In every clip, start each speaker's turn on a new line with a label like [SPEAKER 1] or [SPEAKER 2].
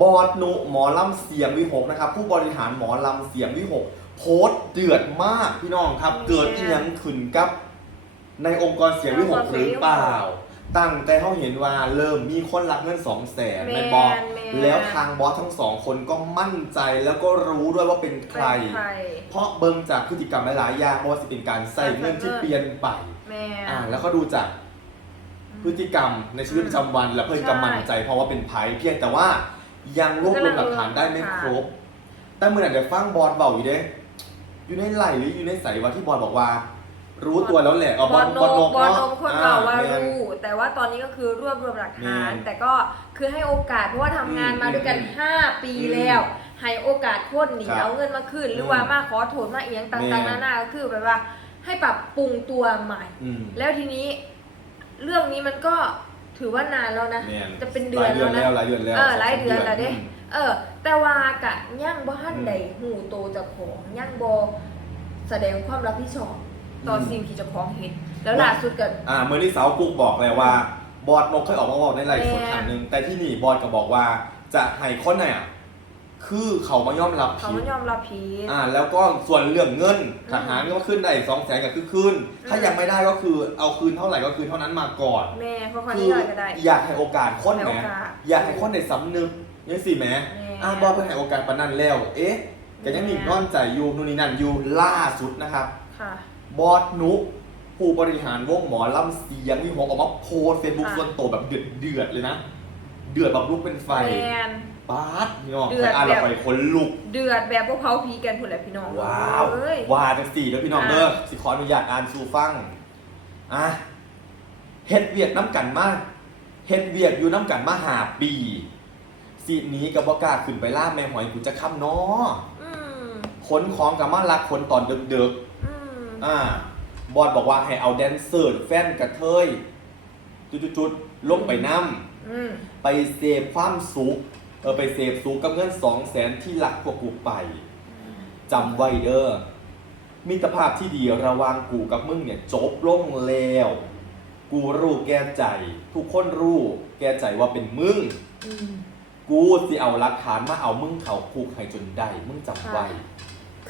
[SPEAKER 1] บอดนุหมอลำเสียงวิหกนะครับ ผู้บริหารหมอลำเสียงวิหก โพสต์เดือดมากพี่น้องครับ เกิดอีหยังขึ้นกับ ในองค์กรเสียงวิหกหรือเปล่า ตั้งแต่เขาเห็นว่าเริ่มมีคนรับเงินสองแสน
[SPEAKER 2] แม
[SPEAKER 1] แม่
[SPEAKER 2] น
[SPEAKER 1] นบอก
[SPEAKER 2] แมน
[SPEAKER 1] แล้วทางบอสทั้งสองคนก็มั่นใจแล้วก็รู้ด้วยว่าเป็นใคร
[SPEAKER 2] เป็นใคร
[SPEAKER 1] เพราะเบิ่งจากพฤติกรรมหลายๆอย่างไม่ว่าจะเป็นการใส่เงินที่เปลี่ยนไป
[SPEAKER 2] แม่
[SPEAKER 1] อ่าแล้วก็ดูจาก พฤติกรรมในชีวิตประจำวันและเพื่อนกำมั่นใจเพราะว่าเป็นไพ่เพียงแต่ว่า ยังรวบรวมหลักฐานได้ไม่ครบ แต่เมื่อไหร่เดี๋ยวฟังบอลเบาอยู่เด้อยู่ในไหลหรืออยู่ในใสวะที่บอลบอกว่า รู้ตัวแล้วแหละเอา
[SPEAKER 2] บบอ
[SPEAKER 1] อ
[SPEAKER 2] ล
[SPEAKER 1] ล
[SPEAKER 2] น
[SPEAKER 1] บอล
[SPEAKER 2] ก
[SPEAKER 1] นก
[SPEAKER 2] บอลน
[SPEAKER 1] เนาะ
[SPEAKER 2] กคนเราว่า
[SPEAKER 1] แม่น
[SPEAKER 2] รู้แต่ว่าตอนนี้ก็คือรวบรวมหลักฐาน
[SPEAKER 1] แม่น
[SPEAKER 2] แต่ก็คือให้โอกาสเพราะว่าทำงานมาด้วยกัน
[SPEAKER 1] อืม
[SPEAKER 2] 5ปีแล้วให้โอกาสคนหนี
[SPEAKER 1] ครับ
[SPEAKER 2] เอาเงินมาคืนหรือ
[SPEAKER 1] ม
[SPEAKER 2] ว่ามาขอโทษมาเอียง
[SPEAKER 1] แม่
[SPEAKER 2] ต่างๆนานาก็คือแบบว่าให้ปรับปรุงตัวใหม่
[SPEAKER 1] อืม
[SPEAKER 2] แล้วทีนี้เรื่องนี้มันก็ ถือว่านานแล้วนะ
[SPEAKER 1] แม่น
[SPEAKER 2] จะเป็นเดือน
[SPEAKER 1] หลายเดือน
[SPEAKER 2] แล้วนะ
[SPEAKER 1] แล้วหลายเดือนแล้ว
[SPEAKER 2] เออหลายเดือนแล้วเด้
[SPEAKER 1] อืม
[SPEAKER 2] เออ แต่ว่ากะย่างบ้าน
[SPEAKER 1] อืม
[SPEAKER 2] ใดหูโตเจะของย่างบอแสดงความรับผิดชอบต่ออ
[SPEAKER 1] ม
[SPEAKER 2] สิ่งที่เจะของเห็น แล้วล่าสุดกัน
[SPEAKER 1] อ่าเมื่อที่สาวกุ๊กบอกเลยว่า บอลนกเคยออกมาบอกในไลฟ์สด
[SPEAKER 2] แม่
[SPEAKER 1] ครั้งหนึ่งแต่ที่นี่บอลก็บอกว่าจะให้คนเนี่ย คือเขามายอมรับ
[SPEAKER 2] เขา
[SPEAKER 1] ผิ
[SPEAKER 2] ไม่
[SPEAKER 1] ด
[SPEAKER 2] ยอมรับผิด
[SPEAKER 1] อ่าแล้วก็ส่วนเรื่องเงิน
[SPEAKER 2] อืม
[SPEAKER 1] ทหารก็ขึ้นได้สองแสนก็คือคืนถ้า
[SPEAKER 2] อืม
[SPEAKER 1] ยังไม่ได้ก็คือเอาคืนเท่าไหร่ก็คือเท่านั้นมาก่อน
[SPEAKER 2] แม่เพราะคน
[SPEAKER 1] คื
[SPEAKER 2] นี้เลยก็ได้
[SPEAKER 1] อยากให้โอกาสคน
[SPEAKER 2] ให้
[SPEAKER 1] แหม
[SPEAKER 2] โอกาส
[SPEAKER 1] อยากให้คนได้สำนึกยังสิแหม
[SPEAKER 2] แม่
[SPEAKER 1] อ่าบอลเพื่อให้โอกาสปานนันแล้ว เอ๊ะแต่ยังมีนอนใจอยู่นู่นนี่นั่นอยู่ล่าสุดนะครับ
[SPEAKER 2] ค่ะ
[SPEAKER 1] บอสนุผู้บริหารวงหมอลำเสียงวิหกออกมาโพสเฟซบุ๊ก
[SPEAKER 2] ค่ะ
[SPEAKER 1] ส่วนตัวแบบเดือดเดือดๆเลยนะ เดือดแบบลุกเป็นไฟ
[SPEAKER 2] แมน
[SPEAKER 1] บาสพี่น้อง
[SPEAKER 2] เดือด
[SPEAKER 1] ใครอ่าน
[SPEAKER 2] แบบ
[SPEAKER 1] เราไปคนลุก
[SPEAKER 2] เดือดแบบพวกเผาผีกันพุ่นแหละพี่น้อง
[SPEAKER 1] ว้าว
[SPEAKER 2] เอ้ย
[SPEAKER 1] ว่าจังสี่เด้อพี่น้อง
[SPEAKER 2] อะ
[SPEAKER 1] เด้อสิขออนุญาตอ่านสู่ฟังอะเฮ็ดเวียดน้ำกันมาเฮ็ดเวียดอยู่น้ำกันมาหาปีสีนี้กับบอกล้าขึ้นไปล่าแม่หอยกูจะค้ำเนาะ
[SPEAKER 2] อืม
[SPEAKER 1] ขนของกับมาลักขนตอนดึก
[SPEAKER 2] อืม
[SPEAKER 1] ๆอ่าบอดบอกว่าให้เอาแดนเซอร์แฟนกระเทยจุดๆๆลงไปน้ำ
[SPEAKER 2] อืม
[SPEAKER 1] ไปเสพความสุขเออไปเสพสุขกับเงินสองแสนที่รักพวกกูไปจำไว้เด้อมิตรภาพที่ดีระหว่างกูกับมึงเนี่ยจบลงแล้ว กูรู้แก่ใจ ทุกคนรู้แก่ใจว่าเป็นมึง
[SPEAKER 2] อืม
[SPEAKER 1] กูสิเอาหลักฐานมาเอามึงเขาคุกให้จนได้มึงจำไว้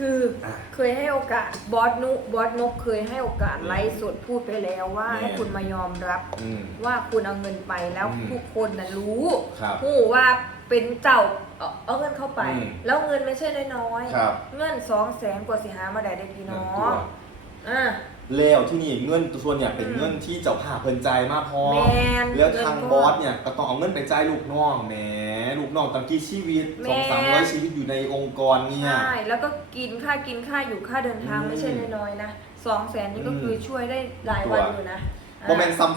[SPEAKER 2] คือ
[SPEAKER 1] อะ
[SPEAKER 2] เคยให้โอกาสบอสนุบอสนกเคยให้โอกาสไลฟ์สดพูดไปแล้วว่า
[SPEAKER 1] แม่
[SPEAKER 2] ให้คุณมายอมรับ
[SPEAKER 1] อืม
[SPEAKER 2] ว่าคุณเอาเงินไปแล้ว
[SPEAKER 1] อืม
[SPEAKER 2] ทุกคนนะรู้
[SPEAKER 1] ครับ
[SPEAKER 2] หูว่าเป็นเจ้าเอาเอาเงินเข้าไป
[SPEAKER 1] อืม
[SPEAKER 2] แล้วเงินไม่ใช่น้อย
[SPEAKER 1] ครับ
[SPEAKER 2] ๆเงินสองแสนกว่าสิหามาได้ได้พี่น้อ
[SPEAKER 1] นั่นตัว
[SPEAKER 2] งอะ
[SPEAKER 1] แล้วที่นี่เงินส่วนเนี่ยเป็น
[SPEAKER 2] อืม
[SPEAKER 1] เงินที่เจ้าภาพเพิ่นใจายมาพอ
[SPEAKER 2] แมน
[SPEAKER 1] แล้วทาง
[SPEAKER 2] เงิน
[SPEAKER 1] บอสเนี่ยก็ต้องเอาเงินไปจ่ายลูกน้องแหมลูกน้องตั้งกี่ชีวิต
[SPEAKER 2] แม่
[SPEAKER 1] สองสามร้อยชีวิตอยู่ในองค์กรเนี่ย
[SPEAKER 2] ใช่แล้วก็กินค่ากินค่าอยู่ค่าเดินทาง
[SPEAKER 1] อืม
[SPEAKER 2] ไม่ใช่น้อยๆนะสองแสนนี่ก็คือ
[SPEAKER 1] อืม
[SPEAKER 2] ช่วยได้หลายวันอยู่นะ
[SPEAKER 1] โมเมนต์ซัม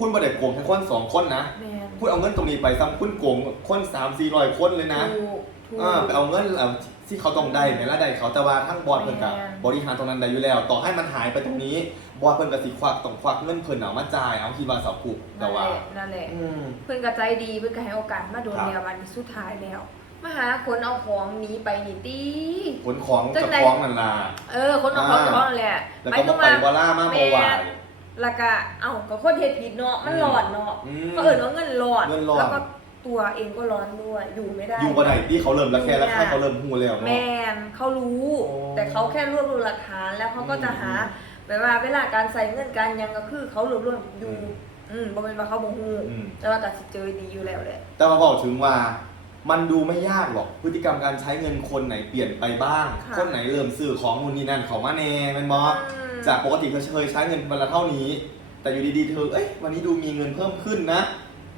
[SPEAKER 1] คุณประเด็โกงแค่คนสองคนนะ
[SPEAKER 2] แมน
[SPEAKER 1] คุณเอาเงินตรงนี้ไปซัมคุณโกงคนสามสี่ร้อยคนเลยนะ
[SPEAKER 2] ถูกถูก
[SPEAKER 1] อ่าไปเอาเงินเอา ที่เขาต้องได้แม้ละใดเขาแต่ว่าทั้งบอสเพิ่นกับ
[SPEAKER 2] แม่น
[SPEAKER 1] บริหารตรงนั้นได้อยู่แล้ว ต่อให้มันหายไปตรงนี้ บอสเพิ่นกับสิควักต้องควักเงินเพิ่นเอามาจ่ายเอาที่บาสาวกุกแต่ว่า
[SPEAKER 2] นั่นแหละ
[SPEAKER 1] อืม
[SPEAKER 2] เพื่อนกระใจดีเพื่อนก็ให้โอกาสมาโดน
[SPEAKER 1] ครับ
[SPEAKER 2] เดียววันนี้สุดท้ายแล้วมาหาคนเอาของหนีไปนี่ตี
[SPEAKER 1] ขนของ
[SPEAKER 2] จั
[SPEAKER 1] กับ
[SPEAKER 2] งใด
[SPEAKER 1] ของนั่นล่ะ
[SPEAKER 2] เออ คนเอาของ
[SPEAKER 1] อ่า
[SPEAKER 2] เอาของนั่นแหละ
[SPEAKER 1] แล้ว
[SPEAKER 2] ไป
[SPEAKER 1] ก็
[SPEAKER 2] ก็
[SPEAKER 1] มาไป
[SPEAKER 2] มา
[SPEAKER 1] บอล่ามาเมื่อวาน
[SPEAKER 2] แล้วก็เอ้าก็คนเฮ็ดผิดเนาะมัน
[SPEAKER 1] อืม
[SPEAKER 2] ร้อนเนาะ
[SPEAKER 1] อืม
[SPEAKER 2] ก็เอิญว่าเงินร้อน
[SPEAKER 1] เงินร้อน
[SPEAKER 2] แล้วก็ ตัวเองก็ร้อนด้วย อยู่ไม่ได้
[SPEAKER 1] อยู่บ่ได้ที่เขาเริ่มระแคะระคาย
[SPEAKER 2] เนี่ย
[SPEAKER 1] เขาเริ่มหูแล้ว
[SPEAKER 2] แม
[SPEAKER 1] เนาะ
[SPEAKER 2] นเขารู้
[SPEAKER 1] โอ้
[SPEAKER 2] แต่เขาแค่รวบรวมหลักฐานแล้วเขาก็จะหา
[SPEAKER 1] อืม
[SPEAKER 2] แบบว่าเวลาการใส่เงินการหยังก็คือ เขารวบรวมอยู่
[SPEAKER 1] อืม
[SPEAKER 2] อืมบ่เป็นว่าเขาบ่ฮู้
[SPEAKER 1] อืม
[SPEAKER 2] แต่ว่าก็สิเจอดีอยู่แล้วแหละ
[SPEAKER 1] แต่มาบอกถึงว่า มันดูไม่ยากหรอก พฤติกรรมการใช้เงินคนไหนเปลี่ยนไปบ้าง
[SPEAKER 2] ค่ะ
[SPEAKER 1] คนไหนเริ่มซื้อของมูลนี่นั่นเขามาแน่แมันบอ
[SPEAKER 2] อืม
[SPEAKER 1] จากปกติเธอเคยใช้เงินวันละเท่านี้ แต่อยู่ดีๆเธอ เอ้ย วันนี้ดูมีเงินเพิ่มขึ้นนะ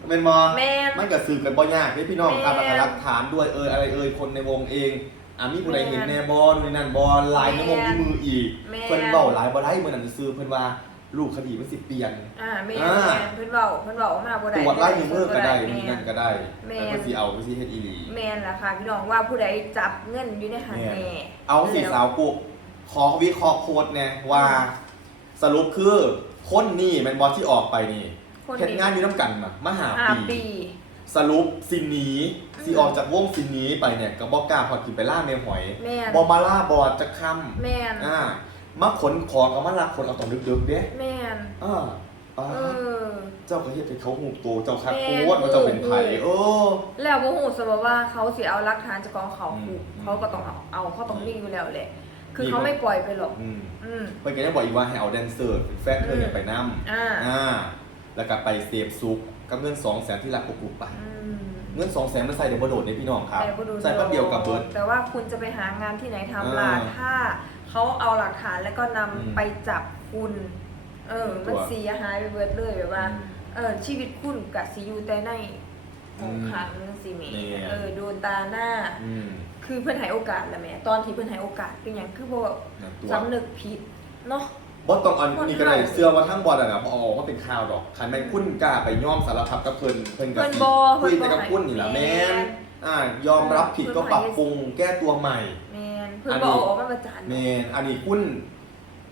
[SPEAKER 1] เป็นบอ
[SPEAKER 2] แม่น
[SPEAKER 1] มันก็สืบกันบ่ยากเด้พี่น้องครับ
[SPEAKER 2] แม่
[SPEAKER 1] อัตลักฐานด้วยเอออะไรเอ่ยคนในวงเองอะมีผู้ใดเห็นแน่บอลนี่นั่นบอลลายในวงที่มืออีก
[SPEAKER 2] แม่
[SPEAKER 1] เพิ่นเบ้าหลายบ่ได้เมื่อนั้นซื้อเพิ่นว่าลูกคดีมันสิเปลี่ยน
[SPEAKER 2] อ่าแม่น
[SPEAKER 1] อ่า
[SPEAKER 2] แม่นเพิ่นเว้าเพิ่นเว้าออกมาบ่ได้
[SPEAKER 1] ตรวจไล่นิ้วมือก็ได้
[SPEAKER 2] แม่
[SPEAKER 1] นี่นั่น
[SPEAKER 2] น
[SPEAKER 1] ก็ได้
[SPEAKER 2] แม่
[SPEAKER 1] แล้วก็สิเอาไปสิเฮ็ดอีหลี
[SPEAKER 2] แม่นล่ะค่ะพี่น้องว่าผู้ใดจับเงินอยู่ในหัน
[SPEAKER 1] แม่น
[SPEAKER 2] แน่
[SPEAKER 1] เอาสิสาวกุกขอวิเคราะห์โค้ดแน่ว่า สรุปคือคนนี่แมนบอลที่ออกไปนี่
[SPEAKER 2] คน
[SPEAKER 1] เฮ็ดงานอยู่น้ำกันมามาหา
[SPEAKER 2] ห้า
[SPEAKER 1] ปี
[SPEAKER 2] ปี
[SPEAKER 1] สรุปสินนี้
[SPEAKER 2] อืม
[SPEAKER 1] สิออกจากวงสินนี้ไปเนี่ยก็บอกกล้าพอกินไปล่าเมหอย
[SPEAKER 2] แม่น
[SPEAKER 1] บอมาล่าบอจะค่
[SPEAKER 2] แม่นำ
[SPEAKER 1] อ่ามาขนของเอามาลักคนเอาตอนดึกๆเด้
[SPEAKER 2] แม่น
[SPEAKER 1] อ่าป้า
[SPEAKER 2] เออ
[SPEAKER 1] เจ้าก็เฮ็ดให้เขาหูโตเจ้าคัก
[SPEAKER 2] แม่
[SPEAKER 1] โคตรว่าเจ้าเป็นไผ
[SPEAKER 2] โอ้
[SPEAKER 1] เออ
[SPEAKER 2] แล้วบ่ฮู้ซะบ่ว่าเขาสิเอาหลักฐานจากของเขา
[SPEAKER 1] อืม
[SPEAKER 2] ขู่
[SPEAKER 1] อืม
[SPEAKER 2] เขาก็ต้องเอาเอาเขาต้องมีอยู่แล้วแหละ คือ
[SPEAKER 1] นี่
[SPEAKER 2] เขา
[SPEAKER 1] ก็
[SPEAKER 2] ไม่ปล่อยไปหรอก
[SPEAKER 1] อืม
[SPEAKER 2] อืม
[SPEAKER 1] เพิ่นก็ยังบอกอีกว่าให้เอาแดนเซอร์เป็นแฟนเธอเนี่ยไปนำ
[SPEAKER 2] อ่า
[SPEAKER 1] อ่า แล้วก็ไปเสพซุกกับเงิน200,000ที่รักกกูไป
[SPEAKER 2] อืม
[SPEAKER 1] เงิน200,000มันใส่ได้บ่โดดเด้พี่น้องครับ
[SPEAKER 2] แต่บ่ดู
[SPEAKER 1] ใส่แป๊บเดียวกับเบิด
[SPEAKER 2] แต่ว่าคุณจะไปหางานที่ไหนทำล่ะ
[SPEAKER 1] อ่า
[SPEAKER 2] ถ้าเขาเอาหลักฐานแล้วก็นำ
[SPEAKER 1] อืม
[SPEAKER 2] ไปจับคุณ เออ
[SPEAKER 1] ตั
[SPEAKER 2] มัน
[SPEAKER 1] ว
[SPEAKER 2] เสียหายไปเบิดเลยแบบว่า เออชีวิตคุณกับซีอยู่แต่ในของขังสิแหม
[SPEAKER 1] นี่
[SPEAKER 2] เออโดนตาหน้า
[SPEAKER 1] อืม
[SPEAKER 2] คือเพื่อนให้โอกาสแหละแหม่ตอนที่เพื่อนให้โอกาสเป็นอย่างคือบ่
[SPEAKER 1] นั่นตัว
[SPEAKER 2] สำนึกผิดเนาะ
[SPEAKER 1] บ่ต้องอัน
[SPEAKER 2] คน
[SPEAKER 1] นี้ก็ได้
[SPEAKER 2] เรา
[SPEAKER 1] เสื้อว่าทั้งบอลอะนะบ่ออกว่าเป็นข่าวดอกคันแม่นคุณกล้าไปย่อมสารพัดกับเพิ่นเพิ่นก็
[SPEAKER 2] เพิ่น
[SPEAKER 1] สิ
[SPEAKER 2] บ่
[SPEAKER 1] คุย
[SPEAKER 2] เพิ่นบ่
[SPEAKER 1] แต่กับคุณนี่ล่ะ
[SPEAKER 2] ให้
[SPEAKER 1] แม่น
[SPEAKER 2] แม่น
[SPEAKER 1] อ่ายอมรับผิดก็ปรับปรุงแก้ตัวใหม่
[SPEAKER 2] แมนเพื่อน
[SPEAKER 1] อัน
[SPEAKER 2] บ
[SPEAKER 1] นี้
[SPEAKER 2] อกออกมาประจาน
[SPEAKER 1] แม่นอันนี้คุณ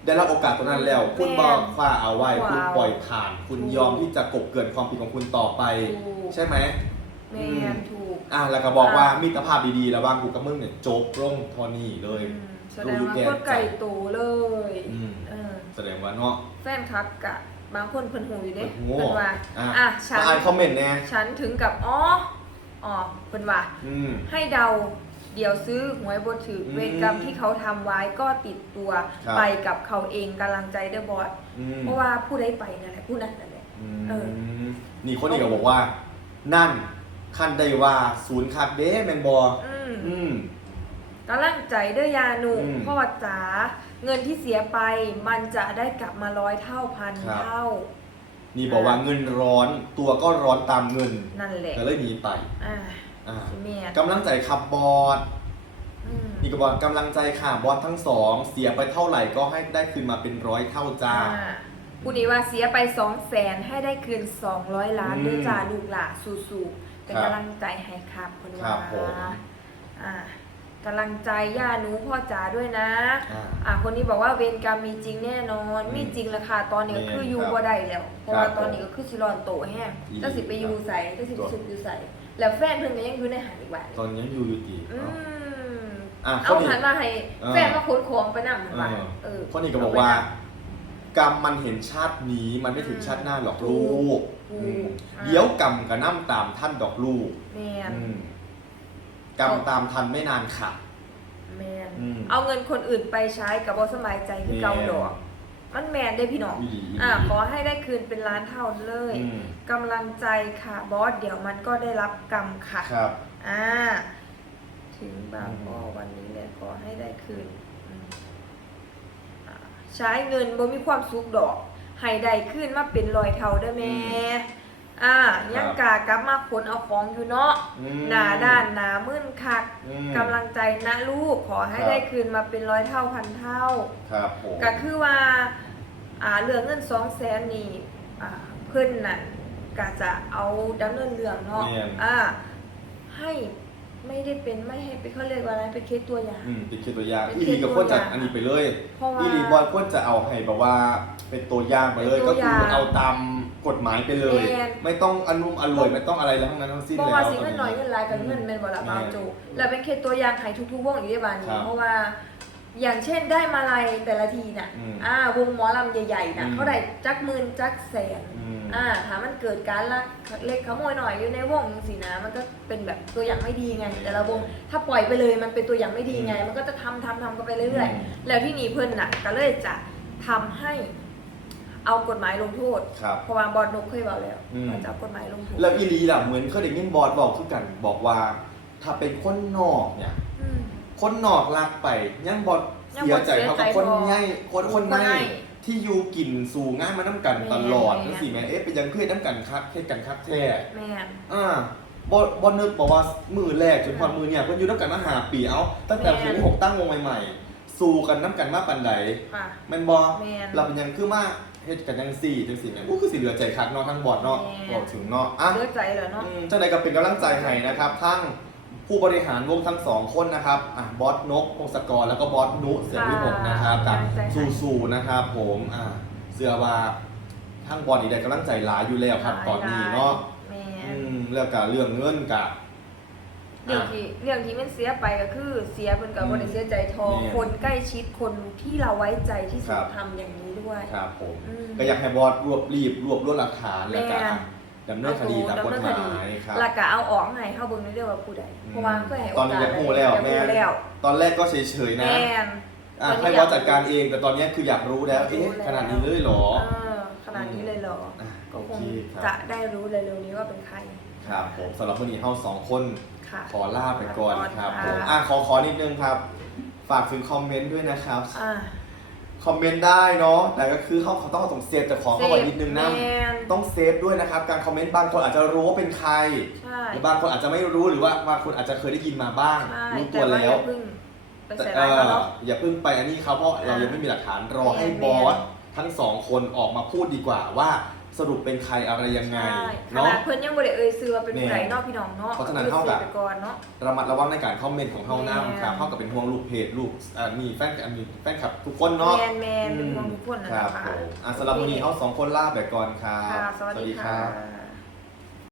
[SPEAKER 1] ได้รับโอกาสตรงนั้นแล้ว คุณ
[SPEAKER 2] แม่น
[SPEAKER 1] บ่คว้าเอาไว้
[SPEAKER 2] คว้า
[SPEAKER 1] คุณปล่อยผ่าน คุณ
[SPEAKER 2] ถูก
[SPEAKER 1] ยอมที่จะกบเกินความผิดของคุณต่อไป
[SPEAKER 2] ถูก
[SPEAKER 1] ใช่ไหม
[SPEAKER 2] แม
[SPEAKER 1] อืม
[SPEAKER 2] นถูก
[SPEAKER 1] อะแล้วก็บอกว่า
[SPEAKER 2] อะ
[SPEAKER 1] มิตรภาพดีๆระหว่างกูกับมึงเนี่ยจบลงเทอนี่เลย
[SPEAKER 2] อืมแสดงว่าคนไก่ตูเลย
[SPEAKER 1] อืม
[SPEAKER 2] เออ
[SPEAKER 1] แสดงว่าเนาะ
[SPEAKER 2] แฟนคลับกะบางคนเพิ่นหูอยู่เด้
[SPEAKER 1] เพิ่นหู
[SPEAKER 2] เพิ่นว่า
[SPEAKER 1] อะ
[SPEAKER 2] อะฉัน
[SPEAKER 1] มาอ่านคอมเมนต์แน่
[SPEAKER 2] ฉันถึงกับอ๋ออ๋อเพิ่นว่า
[SPEAKER 1] อืม
[SPEAKER 2] ให้เดาเดี๋ยวซื้อหวยบนถืออ
[SPEAKER 1] ม
[SPEAKER 2] เวรกรรมที่เขาทำไว้ก็ติดตัว
[SPEAKER 1] ครับ
[SPEAKER 2] ไปกับเขาเองกำลังใจเดอะบอส
[SPEAKER 1] อืม
[SPEAKER 2] เพราะว่าผู้ใดไปนั่นแหละผู้นั้นนั่นแหละ
[SPEAKER 1] อื
[SPEAKER 2] เออ
[SPEAKER 1] มนี่คนนี้ก็บอกว่า นั่นคันได้ว่าศูนย์คักเด้แมนบอ
[SPEAKER 2] อืม
[SPEAKER 1] อืม
[SPEAKER 2] กำลังใจเด้อยาหนู
[SPEAKER 1] อืม
[SPEAKER 2] พ่อจ๋าเงินที่เสียไป มันจะได้กลับมาร้อยเท่าพัน
[SPEAKER 1] ครับ
[SPEAKER 2] เท่า
[SPEAKER 1] นี่บอกว่าเงินร้อนตัวก็ร้อนตามเงิน
[SPEAKER 2] นั่นแหละ
[SPEAKER 1] ก็เลยหนีไป
[SPEAKER 2] อ่า
[SPEAKER 1] อ่า
[SPEAKER 2] สิเมีย
[SPEAKER 1] กำลังใจขับบอส
[SPEAKER 2] อืม
[SPEAKER 1] นี่ก็บอกกำลังใจค่ะบอสทั้งสอง เสียไปเท่าไหร่ก็ให้ได้คืนมาเป็นร้อยเท่าจ้า
[SPEAKER 2] อ่าผู้นี้ว่าเสียไปสองแสนให้ได้คืนสองร้อยล้าน
[SPEAKER 1] อืม
[SPEAKER 2] ด้วยจ้าลูกหลาสู้ๆเป็น
[SPEAKER 1] ครับ
[SPEAKER 2] กำลังใจให้ครับคุณ
[SPEAKER 1] ครั
[SPEAKER 2] ว่า
[SPEAKER 1] บผม
[SPEAKER 2] อ่า กำลังใจย่าหนูพ่อจ๋าด้วยนะ
[SPEAKER 1] อ่า
[SPEAKER 2] อะคนนี้บอกว่าเวรกรรมมีจริงแน่นอน
[SPEAKER 1] อืม
[SPEAKER 2] มีจริงราคาตอนนี้ก็คืออยู่
[SPEAKER 1] ครับ
[SPEAKER 2] บ่ได้แล้วเพราะ
[SPEAKER 1] ครั
[SPEAKER 2] ว่า
[SPEAKER 1] บ
[SPEAKER 2] ตอนนี้ก็คือสิรอนโตแห้ง
[SPEAKER 1] อีหลี
[SPEAKER 2] ก็สิไปอยู่ใส่ก็สิไป
[SPEAKER 1] ครับ
[SPEAKER 2] สุดอยู่ใส่แล้วแฟนเพิ่นก็ยังอยู่ในหันอีกว่า
[SPEAKER 1] ตอนนี้อยู่อยู่ดี
[SPEAKER 2] อื
[SPEAKER 1] เนาะ
[SPEAKER 2] ม
[SPEAKER 1] อะ
[SPEAKER 2] เอา
[SPEAKER 1] คนนี้
[SPEAKER 2] หันมาให้
[SPEAKER 1] เออ
[SPEAKER 2] แฟนมาขนของไปนำ
[SPEAKER 1] เอ
[SPEAKER 2] ว่า
[SPEAKER 1] อ
[SPEAKER 2] เออ
[SPEAKER 1] คนนี้ก็บอกว่ากรรมมันเห็นชาตินี้มันไม่ถึงชาติหน้าหรอกลูก
[SPEAKER 2] ถูก
[SPEAKER 1] อืม
[SPEAKER 2] อะ
[SPEAKER 1] เดี๋ยวกรรมกระน้ำตามท่านดอกลูก
[SPEAKER 2] แม่น
[SPEAKER 1] อืม กรรมตามทันไม่นานค่ะ
[SPEAKER 2] แม่น
[SPEAKER 1] อืม
[SPEAKER 2] เอาเงินคนอื่นไปใช้กับบ่สบายใจคือเก่าดอก มันแม่นได้พี่น้อง
[SPEAKER 1] อีหลีอีหลี
[SPEAKER 2] อะขอให้ได้คืนเป็นล้านเท่าเลย
[SPEAKER 1] อืม
[SPEAKER 2] กำลังใจค่ะบอสเดี๋ยวมันก็ได้รับกรรมค่ะ
[SPEAKER 1] ครับ
[SPEAKER 2] อ่า ถึงบางอ้อวันนี้เลยขอให้ได้คืนอืมอ่าใช้เงินบ่มีความสุขดอก ให้ได้ขึ้นมาเป็นรอยเท่าได้อแม่ อ่ายังกากลับมาขนเอาของอยู่เนาะ
[SPEAKER 1] อืม
[SPEAKER 2] หนาด้านหนามึนคัก
[SPEAKER 1] อืม
[SPEAKER 2] กำลังใจนะลูกขอให้
[SPEAKER 1] ครับ
[SPEAKER 2] ได้คืนมาเป็นร้อยเท่าพันเท่า
[SPEAKER 1] ครับผม
[SPEAKER 2] ก็คือว่าอ่าเรื่องเงินสองแสนนี่อ่าเพื่อนนั่นก็จะเอาดำเนินเรื่องเนาะ
[SPEAKER 1] แม่น
[SPEAKER 2] อ่าให้ไม่ได้เป็นไม่ให้เป็นเขาเรียกว่าอะไรเป็นเคสตัวอย่าง
[SPEAKER 1] อืมเป็นเคสตัวอย่าง
[SPEAKER 2] เป็น
[SPEAKER 1] อี
[SPEAKER 2] เค
[SPEAKER 1] หลี
[SPEAKER 2] ส
[SPEAKER 1] กับ
[SPEAKER 2] ตัว
[SPEAKER 1] ควรจะ
[SPEAKER 2] อย่าง
[SPEAKER 1] อันนี้ไปเลย
[SPEAKER 2] เพราะว่า
[SPEAKER 1] อีหลีบอยควรจะเอาให้แบบว่าเป็นตัวอย่างไปเลย
[SPEAKER 2] เป็นตั
[SPEAKER 1] ก็
[SPEAKER 2] ว
[SPEAKER 1] คือ
[SPEAKER 2] อย่าง
[SPEAKER 1] เอาตาม กฎหมายไปเลย
[SPEAKER 2] แม่น
[SPEAKER 1] ไม่ต้องอนุมอร่วยไม่ต้องอะไรแล้วทั้งนั้นทั้งสิ้น
[SPEAKER 2] เพราะ
[SPEAKER 1] เลย
[SPEAKER 2] ว่า
[SPEAKER 1] เอา
[SPEAKER 2] สิ่งเงินน้อยเงินหลายกับเงินเป็นบ่ละบาวโจแล้วเป็นเคสตัวอย่างให้ทุกๆวงอีกได้บาน
[SPEAKER 1] ครั
[SPEAKER 2] นี้
[SPEAKER 1] บ
[SPEAKER 2] เพราะว่า อย่างเช่นได้มาลัยแต่ละทีน่ะ
[SPEAKER 1] อืม
[SPEAKER 2] อ่าวงหมอลำใหญ่ๆน่ะ
[SPEAKER 1] อืม
[SPEAKER 2] เขาได้จักหมื่นจักแสน
[SPEAKER 1] อืม
[SPEAKER 2] อ่าถามมันเกิดการลักเล็กขโมยหน่อยอยู่ในวงสินะมันก็เป็นแบบตัวอย่างไม่ดีไง แต่ละวงถ้าปล่อยไปเลยมันเป็นตัวอย่างไม่ดีไง มันก็จะทำทำทำกันไปเรื่อย
[SPEAKER 1] อืม
[SPEAKER 2] ๆแล้วที่นี่เพื่อนน่ะก็เลยจะทำให้ เอากฎหมายลงโทษ
[SPEAKER 1] ครับ
[SPEAKER 2] เพราะว่าบอลนกเคยบอกแล้ว
[SPEAKER 1] อืม
[SPEAKER 2] ว่าจะเอากฎหมายลงโทษ
[SPEAKER 1] แล้วอีหลีล่ะเหมือนเคยได้ยินบอสบอกคือกันบอกว่า ถ้าเป็นคนนอกเนี่ย
[SPEAKER 2] อืม
[SPEAKER 1] คนนอกลากไปยังบอด
[SPEAKER 2] ยัง
[SPEAKER 1] เสี
[SPEAKER 2] บ่
[SPEAKER 1] ยใจเท่ากับ
[SPEAKER 2] เสียใจ
[SPEAKER 1] คน
[SPEAKER 2] พอ
[SPEAKER 1] ใหญ่คนคนใน
[SPEAKER 2] คนใน
[SPEAKER 1] ที่อยู่กินสู่งานมาน้ำกันตลอด
[SPEAKER 2] แม่
[SPEAKER 1] นั่นสิแม่เอ๊ะเป็นยังเคยน้ำกันคักเฮ็ดกันคักแท้
[SPEAKER 2] แม่น
[SPEAKER 1] อ่าบอบอนึกบอกว่ามือแรกจนพอมือเนี่ยเพิ่นอยู่น้ำกันมาหาปีเอาตั้งแต่
[SPEAKER 2] แม่
[SPEAKER 1] ปีที่หกตั้งวงใหม่ๆ สู่กันน้ำกันมาปันใด
[SPEAKER 2] ค่ะ
[SPEAKER 1] แม่นบอ
[SPEAKER 2] แม่น
[SPEAKER 1] เราเป็นยังคือมา เฮ็ดกันจังซี่จังซี่แม่นอู้คือสิเหลือใจคักเนาะทั้งบอดเนาะ
[SPEAKER 2] แม่
[SPEAKER 1] บอกถึงเนาะอะ
[SPEAKER 2] เลือใจเหรอเนาะ
[SPEAKER 1] อืมเจ้าใดก็เป็นกำลังใจให้นะครับ ทั้งผู้บริหารวงทั้งสองคนนะครับอะบอสนกพงศกรแล้วก็บอสนุเสียงวิหกนะครับกับสู่ๆนะครับผมอะเสื้อว่าทั้งบอลอีกได้กำลังใจหลายอยู่แล้วครับตอนนี้เนาะ
[SPEAKER 2] แม่
[SPEAKER 1] อื
[SPEAKER 2] น
[SPEAKER 1] มแล้วก็เรื่องเงินกับ
[SPEAKER 2] เรื่อง
[SPEAKER 1] อะ
[SPEAKER 2] ที่เรื่องที่มันเสียไปก็คือเสียเพิ่นก็บ่ได้เสียใจทอ
[SPEAKER 1] เนี่ย
[SPEAKER 2] คนใกล้ชิดคนที่เราไว้ใจที่สุ
[SPEAKER 1] ครั
[SPEAKER 2] ด
[SPEAKER 1] บ
[SPEAKER 2] ทำอย่างนี้ด้วย
[SPEAKER 1] ครับผม
[SPEAKER 2] อืม
[SPEAKER 1] ก็อยากให้บอสรวบรีบรวบรวบหลักฐานแล้วก็
[SPEAKER 2] แม่
[SPEAKER 1] ดำเนินคดีตามกฎหมายครับ
[SPEAKER 2] แล้วก็เอาออกให้เฮาเบิ่งในเรื่องว่าผู้ใดเพราะว่าก็ให้โอ
[SPEAKER 1] ตอนนี้
[SPEAKER 2] กาส
[SPEAKER 1] อยากรู้แล้ว
[SPEAKER 2] อยาก
[SPEAKER 1] แม่
[SPEAKER 2] รู้แล้ว
[SPEAKER 1] ตอนแรกก็เฉยๆนะ
[SPEAKER 2] แม่น
[SPEAKER 1] อะ
[SPEAKER 2] ตอนนี้
[SPEAKER 1] ให้บอสจัดการเอง แต่ตอนนี้คืออยากรู้แล้ว
[SPEAKER 2] อยากรู้
[SPEAKER 1] เอ๊ะ
[SPEAKER 2] แล้ว
[SPEAKER 1] ขนาดนี้เลยเหรอ
[SPEAKER 2] เออขนาดนี้เลยเหรอ
[SPEAKER 1] อะ
[SPEAKER 2] ก็ค
[SPEAKER 1] โองเคค
[SPEAKER 2] จะ
[SPEAKER 1] รับ
[SPEAKER 2] ได้รู้เร็วๆนี้ว่าเป็นใคร
[SPEAKER 1] ครับผมสำหรับวันนี้เฮาสองคน
[SPEAKER 2] ค่ะ
[SPEAKER 1] ขอลาไปก่อนครับผ
[SPEAKER 2] ค่ะ
[SPEAKER 1] มอะขอขอนิดนึงครับ ฝากถึงคอมเมนต์ด้วยนะครับ
[SPEAKER 2] อ่า
[SPEAKER 1] คอมเมนต์ได้เนาะ แต่ก็คือเขาเขาต้องต้องเซฟแต่ของเข้าไว้นิดนึงนะ
[SPEAKER 2] แมน
[SPEAKER 1] ต้องเซฟด้วยนะครับ การคอมเมนต์บางคนอาจจะรู้ว่าเป็นใคร
[SPEAKER 2] ใช่
[SPEAKER 1] หรือบางคนอาจจะไม่รู้หรือว่าบางคนอาจจะเคยได้ยินมาบ้าง
[SPEAKER 2] ใช่
[SPEAKER 1] รู้
[SPEAKER 2] แต่
[SPEAKER 1] ตัว
[SPEAKER 2] ว่า
[SPEAKER 1] แล้
[SPEAKER 2] อ
[SPEAKER 1] ว
[SPEAKER 2] ย่าเพิ่งไป
[SPEAKER 1] แต่
[SPEAKER 2] ใส่
[SPEAKER 1] เอ
[SPEAKER 2] ร้ายเขา
[SPEAKER 1] อ
[SPEAKER 2] เนาะ
[SPEAKER 1] อย่าเพิ่งไปอันนี้เขาเพราะเรา
[SPEAKER 2] อ่ายั
[SPEAKER 1] ยังไม่มีหลักฐานรอให้
[SPEAKER 2] แม่น
[SPEAKER 1] บอสทั้งสองคนออกมาพูดดีกว่าว่า สรุปเป็นใครอะไรยังไง
[SPEAKER 2] ใช่ข
[SPEAKER 1] เนาะ
[SPEAKER 2] นาดเพิ่นยังบ่ได้เอ่ยชื่อว่าเป็น
[SPEAKER 1] แม่
[SPEAKER 2] ผู้ใดเนาะพี่น้องเนาะ
[SPEAKER 1] เพราะฉะนั้นเท่ากับ
[SPEAKER 2] คือสียไปก่อนเนาะ
[SPEAKER 1] ระมัดระวังในการคอมเมนต์ของเฮา
[SPEAKER 2] แม่
[SPEAKER 1] น้ำครับเท่ากับเป็นห่วงลูกเพจลูกอ่ามีแฟนอันนี้แฟนคลับทุกคนเนาะ
[SPEAKER 2] แมนแมนเป็นห่วงทุกคนนะ
[SPEAKER 1] ครั
[SPEAKER 2] คะ
[SPEAKER 1] บผมอะสำหรับวันนี้เขาสองคนลาไปก่อนครับ
[SPEAKER 2] ค่ะ สวัสดีค่ะ